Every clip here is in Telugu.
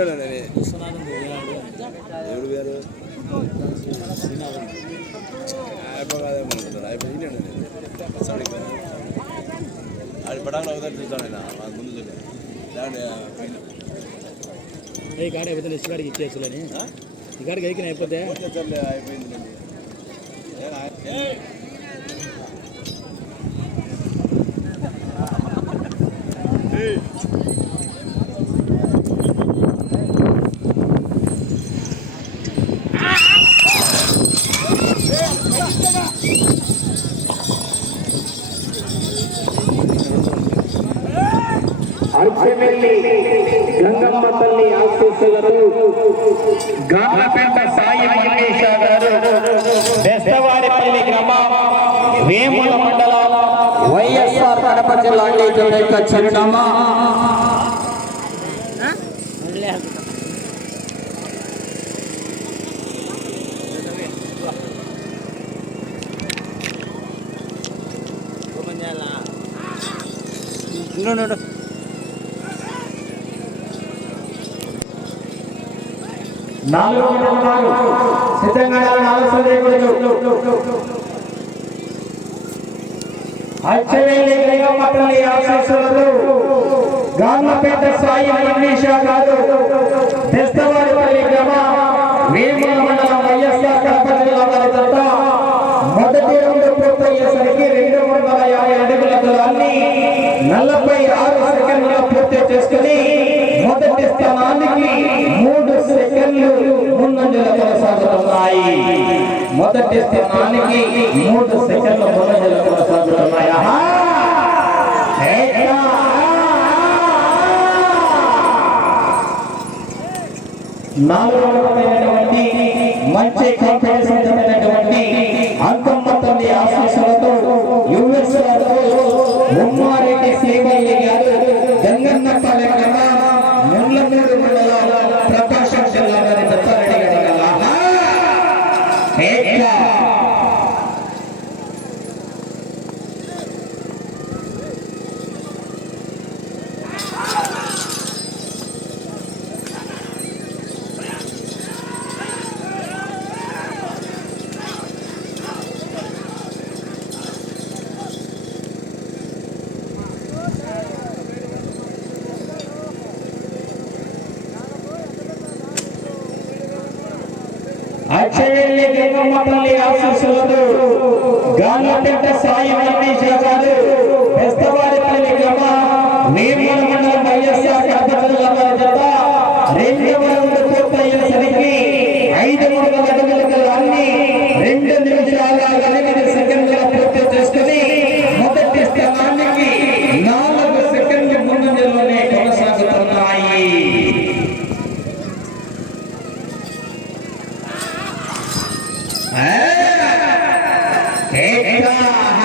ఈయన నేనే ఎవరు వేరు అయిపోగాదేమో అనుకుంటాడు అయిపోయి ఈయన నేనే సరిగ్గా అది పటాకులు అవుతాడు చూస్తాను ఆయన మాకు ముందు పైన ఈ కాడ అయిపోతే నెక్స్ట్ కాడికి ఇచ్చేసులని? ఈ కాడికి అయిపోతే? అయిపోయింది అర్చమెల్లి గంగమ్మ తల్లి ఆశీస్సులతో గానపేట సాయి మల్లేశ గారు బెస్తవారిపల్లి గ్రామం వేముల మండలం వైఎస్ఆర్ కడప జిల్లా అందించిన యొక్క చిరునామా no, no, no. నాలుగు నాలుగు సిద్ధంగా నాలుగు సందేహాలు అచ్చవేలి గంగమ్మ ఆశీస్సులతో గాంగపేట సాయి మల్లేశ గారు బెస్తవారిపల్లి గ్రామం వేముల మండలం మొదటి స్థానానికి మూడు సెకండ్ల ముందంజల కొనసాగుతున్నాయి ఆహా! మంచి కాంపిటీసినటువంటి అంకమ్మ తల్లి ఆశీస్సులతో యుఎస్ ఉమ్మారెడ్డి సేవ గారు గంగన్నపల్లి గ్రామం ముళ్ళమూరు మండలం ప్రకాశం జిల్లా గారి దత్తారెడ్డి గారి గల. ఏకా! అచ్చవెల్లి గంగమ్మ తల్లి ఆశీస్సులతో గానపేట సాయి మల్లేశ గారు బెస్తవారిపల్లి అంతమ్మ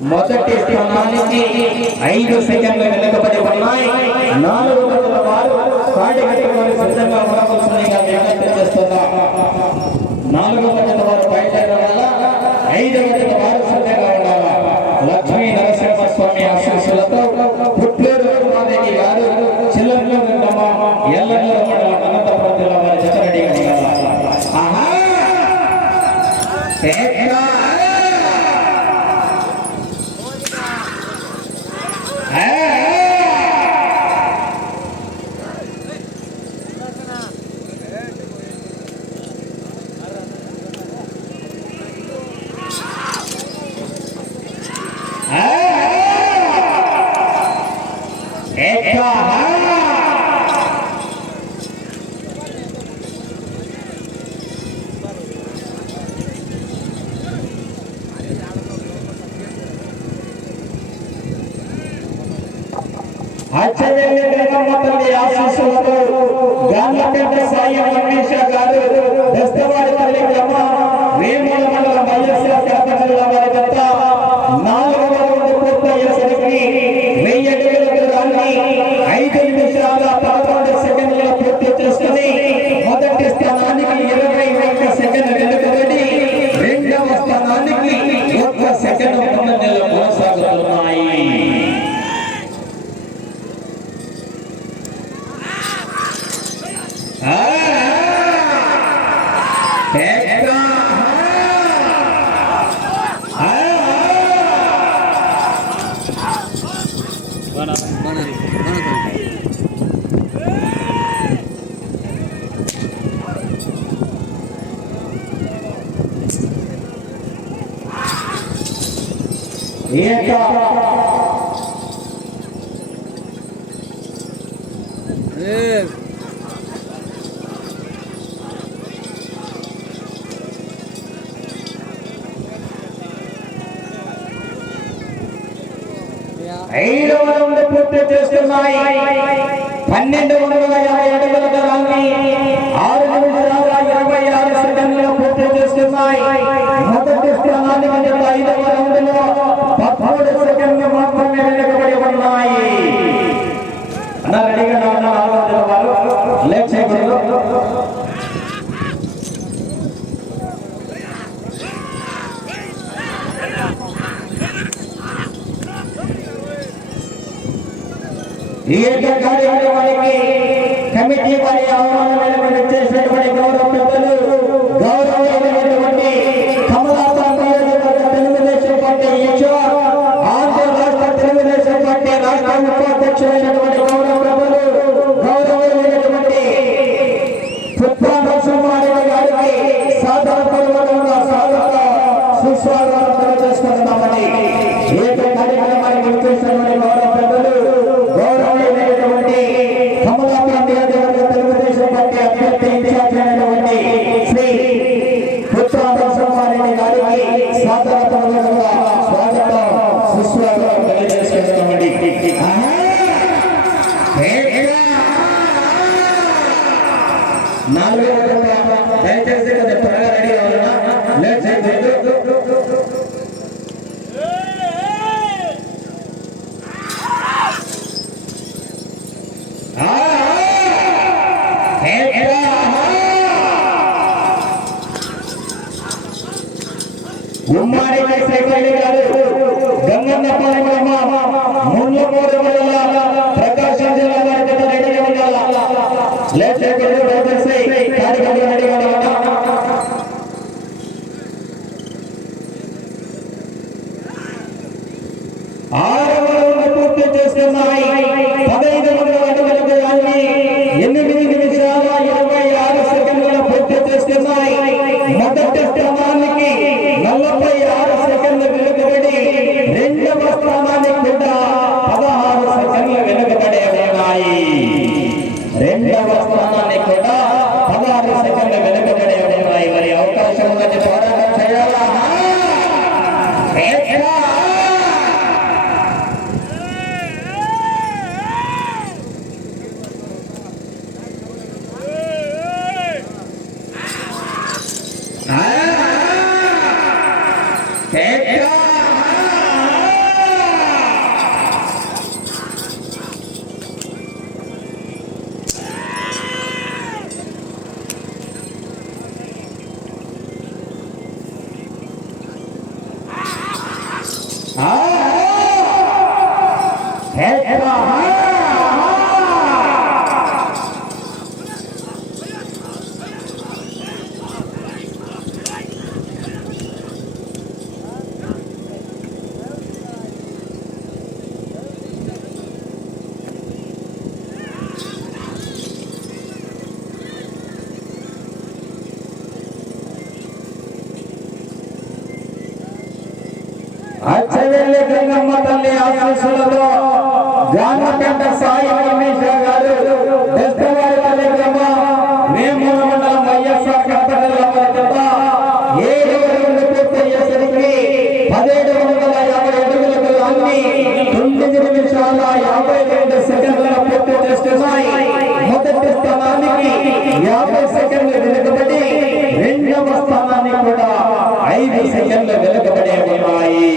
మొదటి స్థానానికి ఐదు సెకండ్లు వెనుకబడి ఉన్నాయి. నాలుగు వందల వారు కాడి సిద్ధంగా ఉండవలసిందిగా విజ్ఞప్తి చేస్తున్నా నాలుగు వందల వారు బయలుదేరాల? ఐదు వందల వారు సిద్ధంగా ఉండాలా? లక్ష్మీ నరసింహస్వామి ఆశీస్సులతో పుట్లేరు మాదేవి గారు చిల్లర్లో గ్రామం ఎల్లూరు అనంతపురం జిల్లా వారి జత రెడీగా ఉండాలా ఆహా! ఐదు వందలు పూర్తి చేస్తున్నాయి. పన్నెండు వందల యాభై అడుగుల దూరాన్ని ఆరు నిమిషాల ఇరవై ఆరు సెకండ్లలో పూర్తి చేస్తున్నాయి. మొదటి స్థానాన్ని జత ఐదవ రౌండ్లో పదమూడు సెకండ్లు మాత్రమే వెనుకబడి ఉన్నాయి అన్న రెడీగా ఉన్న నాలుగు వందల ఈ యొక్క కార్యక్రమానికి కమిటీ వారి ఆహ్వానం చేసినటువంటి గౌరవ పెద్దలు ఈ యొక్క కార్యక్రమానికి ఉమ్మాడి వెంకటరెడ్డి గారు గంగన్నపాలెం గ్రామ మండల ప్రకాశం జిల్లా వారి రెడీగా దయచేసి కార్యక్రమం రెడీగా ఆరవ పూర్తి చేస్తున్నాయి పదహైదు వందల అడుగుల దూరాన్ని ఎనిమిది నిమిషాల ఇరవై ఆరు సెకండ్ల పూర్తి చేస్తున్నాయి మొదటి స్థానానికి నలభై ఆరు సెకండ్లు వెనుకబడి రెండవ స్థానానికి కూడా పదహారు సెకండ్లు వెనుకబడి ఉన్నాయి రెండవ స్థానానికి కూడా పదహారు వెనుకబడి ఉన్నాయి మరి అవకాశం ఉన్నది పోరాటం చేయాలా Opa! పదిహేడు వందల యాభై అడుగులకు అన్ని తొమ్మిది నిమిషాల యాభై రెండు సెకండ్ల పూర్తి చేస్తున్నాయి మొదటి స్థానానికి యాభై సెకండ్లు వెనుకబడి రెండవ స్థానానికి కూడా ఐదు సెకండ్లు వెనుకబడి ఉన్నాయి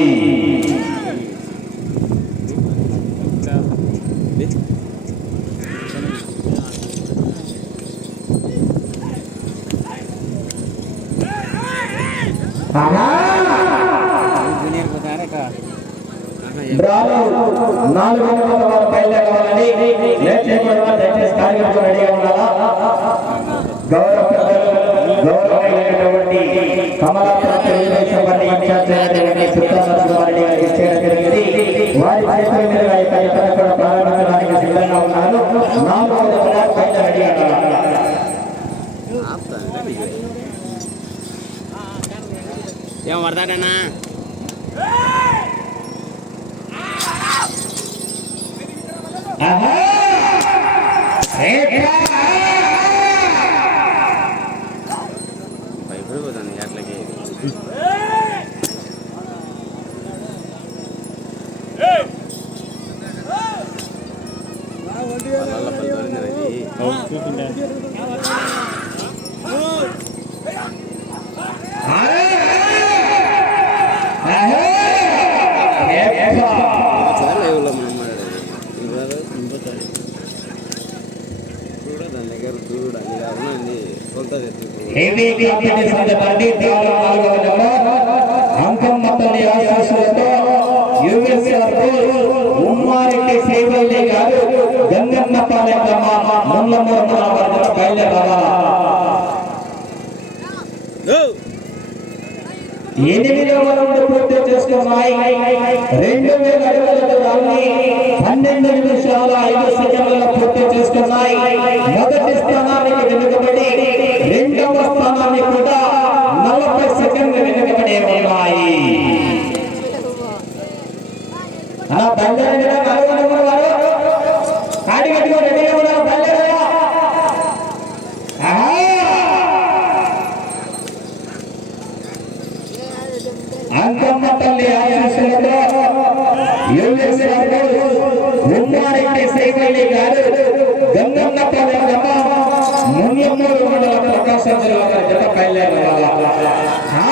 ఆహా! డ్రాలో నాలుగు వందల వారు బయలుదేరాలని దయచేసి కార్యక్రమం రెడీగా ఉండాలా గౌరవ గౌరవమైనటువంటి కమలాపురం తెలుగుదేశం పార్టీ ఇన్ఛార్జ్ అయినటువంటి గారికి జరిగింది వారి చేతుల కార్యక్రమం కూడా ప్రారంభించడానికి సిద్ధంగా ఉన్నారు నాలుగు వందల వారు ఏం పడతాడన్నా ఆహా! ఏట్రా! భయపడిపోతాను అట్లకి వాళ్ళ పల్లె ఇది ఆహా! ఎనిమిదవ రౌండ్ పూర్తి చేసుకున్నాయి. రెండు వేల అడుగులకు రాని పన్నెండు నిమిషాల ఐదు పూర్తి చేసుకున్నాయి. మొదటి స్థానానికి వెనుకబడి రెండవ స్థానాన్ని కూడా నలభై సెకండ్లు వెనుకబడి ఉన్నాయి. అలా వారు కాడి కట్టుకొని రెడీగా ఉన్నారు బయలుదేరా ఆహా! అంకమ్మ తల్లి ఆశీస్సులతో యుఎస్ఆర్ ఉమ్మారెడ్డి శ్రీవల్లి గారు గంగన్నపల్లి గ్రామ మున్యమ్మూరు మండల ప్రకాశం జిల్లా వారి జత బయలుదేరాల ఆ,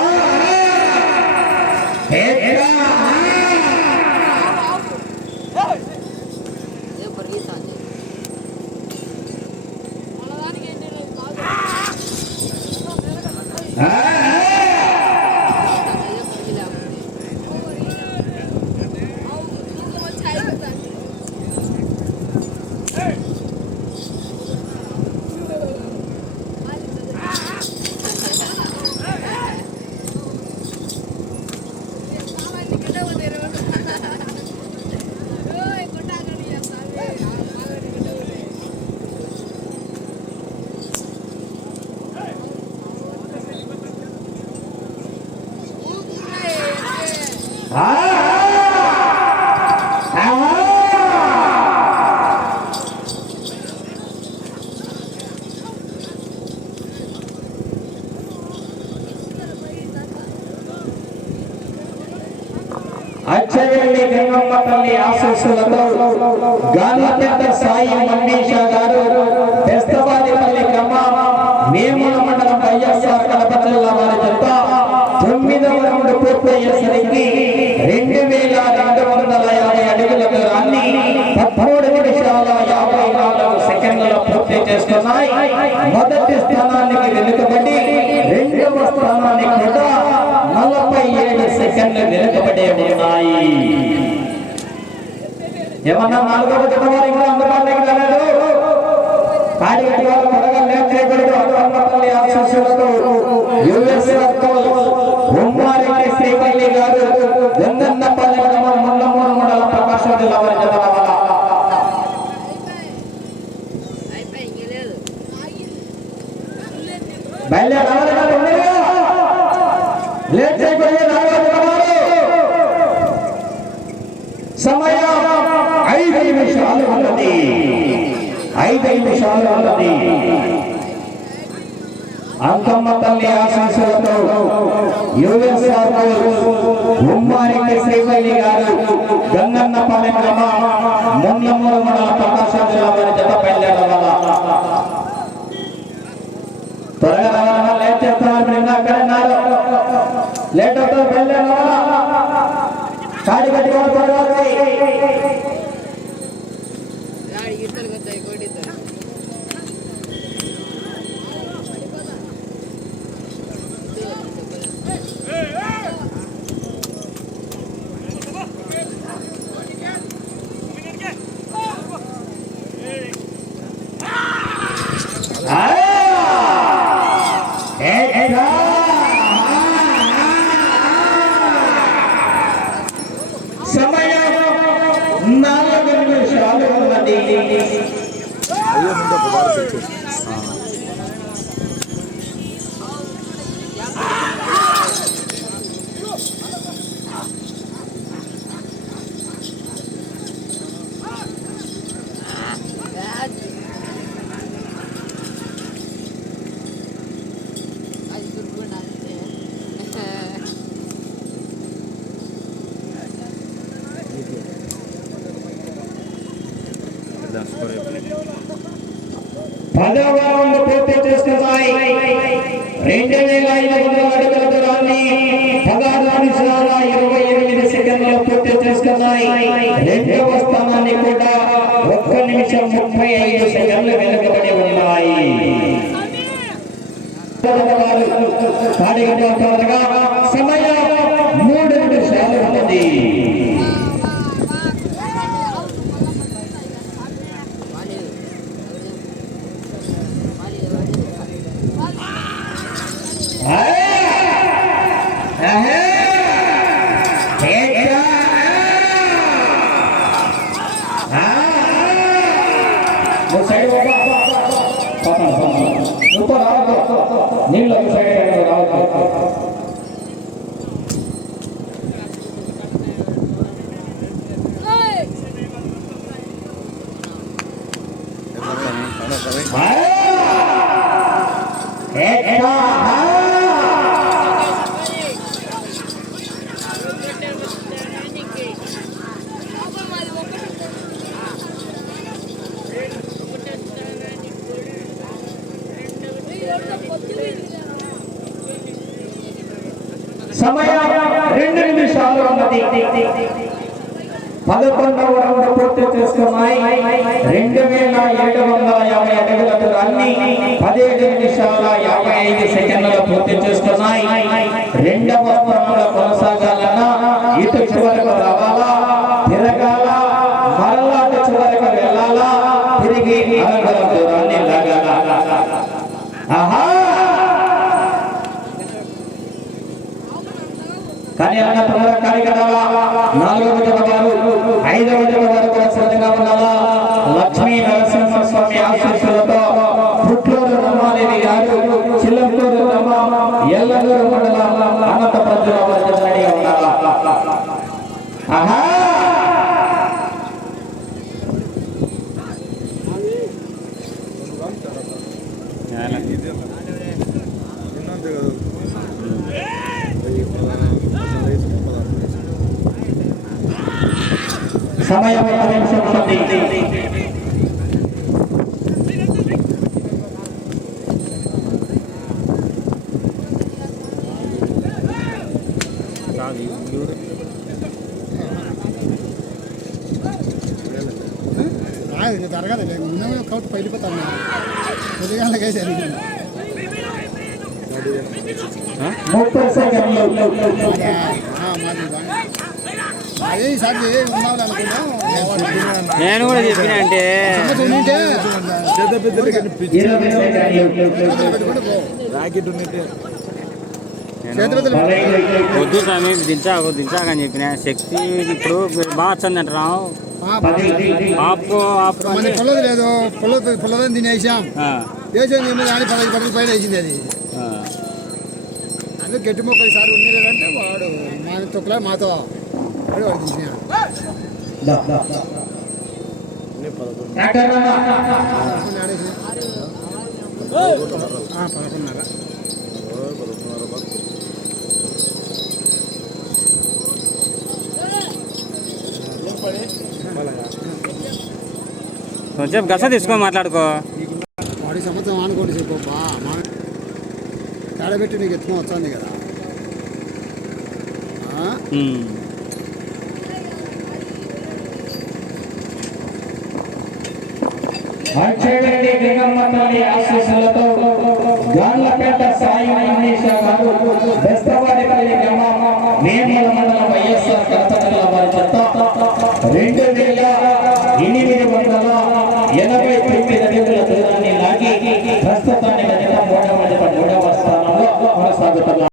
గంగమ్మ తల్లి ఆశీస్సులతో గాలిపెద్ద సాయి మల్లేష గారు బెస్తవాదిపల్లి కమ్మ వేముల మండలం వైఎస్ఆర్ కడప జిల్లా వారి చెత్త తొమ్మిదవ రౌండ్ పూర్తయ్యేసరికి రెండు వేల రెండు వందల యాభై అడుగుల దూరాన్ని పదమూడు నిమిషాల యాభై నాలుగు సెకండ్ల పూర్తి చేస్తున్నాయి. మొదటి స్థానానికి వెనుకబడి రెండవ స్థానానికి కూడా నలభై ఏడు సెకండ్లు వెనుకబడే ఉన్నాయి. ఏమన్నా నాలుగవ జత వారు ఇంకా అందుబాటులోకి రాలేదు కాడి గట్టి వారు త్వరగా లేట్ చేయకూడదు అన్నపల్లి ఆశీస్సులతో యుఎస్ఆర్ ఉమ్మారెడ్డి శ్రీపల్లి గారు గంగన్నపల్లి గ్రామం ముల్లమూరు మండలం ప్రకాశం జిల్లా వారి జత బయలుదేరాలి లేట్ చేయకూడదు నాలుగవ జత వారు నిమిషాలు ఉన్నది ఐదు నిమిషాలు ఉన్నది. అంకమ్మ తల్లి ఆశీస్సులతో యుఎస్ఆర్ ఉమ్మారెడ్డి శ్రీవల్లి గారు గంగన్న గ్రామ ముండ్లమూరు ప్రకాశం జిల్లా వారి జత త్వరగా రావాలన్నా లేట్ చేస్తున్నారు లేట్ అవుతారు కాడి ಇತರ ಗೊತ್ತಾಗಿ ಕೊಟ್ಟಿದ್ದಾರೆ పదవ రౌండ్ పూర్తి చేసుకున్నాయి. రెండు వేల ఐదు వందల అడుగుల దూరాన్ని పదహారు నిమిషాల ఇరవై ఎనిమిది సెకండ్లు పూర్తి చేసుకున్నాయి. రెండవ స్థానాన్ని కూడా ఒక్క నిమిషం ముప్పై ఐదు సెకండ్లు వెనుకబడి ఉన్నాయి. సమయం సమయం రెండు నిమిషాలు ఉన్నది పదకొండవ రౌండ్ పూర్తి చేసుకున్నాయి రెండు వేల ఏడు వందల యాభై అడుగుల దూరాన్ని పదిహేడు నిమిషాల యాభై ఐదు సెకండ్లలో పూర్తి చేసుకున్నాయి. రెండవ స్థానంలో కొనసాగాలన్నా ఇటు చివరకు రావాలా తిరగాల మరలా అటు చివరకు వెళ్ళాలా తిరిగి అడుగుల దూరాన్ని లాగాల ఆహా కానీ అన్న తొందరగా కానీ కదాలా నాలుగవ జత వారు ఐదవ జత వారు కూడా సిద్ధంగా ఉండాలా లక్ష్మీ నరసింహస్వామి ఆశీస్సులతో పుట్లూరు రమాదేవి గారు చిల్లంతూరు రమ ఎల్లూరు మండలం అనంతపురం జిల్లా వారి జత రెడీగా ఉండాలా ఆహా సమయం ఒక నిమిషం ఉన్నది కాదు ఇంకా జరగదు ముందు కౌట్ పైలిపోతాను పొద్దుగాలకే జరిగింది ముప్పై సెకండ్లు అదే ఆ, మాది బాగా. అదే ఈసారి ఉన్నావు అనుకున్నాం నేను కూడా చెప్పిన అంటే. ఉంటే ఇరవై వద్దు స్వామి దించాకు దించాకని చెప్పిన. శక్తి ఇప్పుడు బాగా వచ్చిందంట రావు. పొలది లేదు పొల పొలదని తినేసాం ఏమో కానీ పదహైదు పైన వేసింది అది గట్టి మొక్క ఈసారి ఉంది లేదంటే వాడు మా తొక్కలా మాతో. పదకొండున్నర కొంచెం గస తీసుకో మాట్లాడుకో. వాడి సంవత్సరం ఆనుకోండి చెప్పు బా మా తేడబెట్టి నీకు ఎత్తుకొని వస్తుంది కదా. అక్షయరెడ్డి జగన్మతోని ఆశీస్సులతో గాన్లపేట సాయి మహేష్ గారు బెస్తవాడిపల్లి గ్రామం నేమల మండలం వైఎస్ఆర్ కడప వారి చెత్త. రెండు వేల ఎనిమిది వందల ఎనభై తొమ్మిది అడుగుల దూరాన్ని లాగి ప్రస్తుతానికి మూడవ మూడవ స్థానంలో కొనసాగుతున్నారు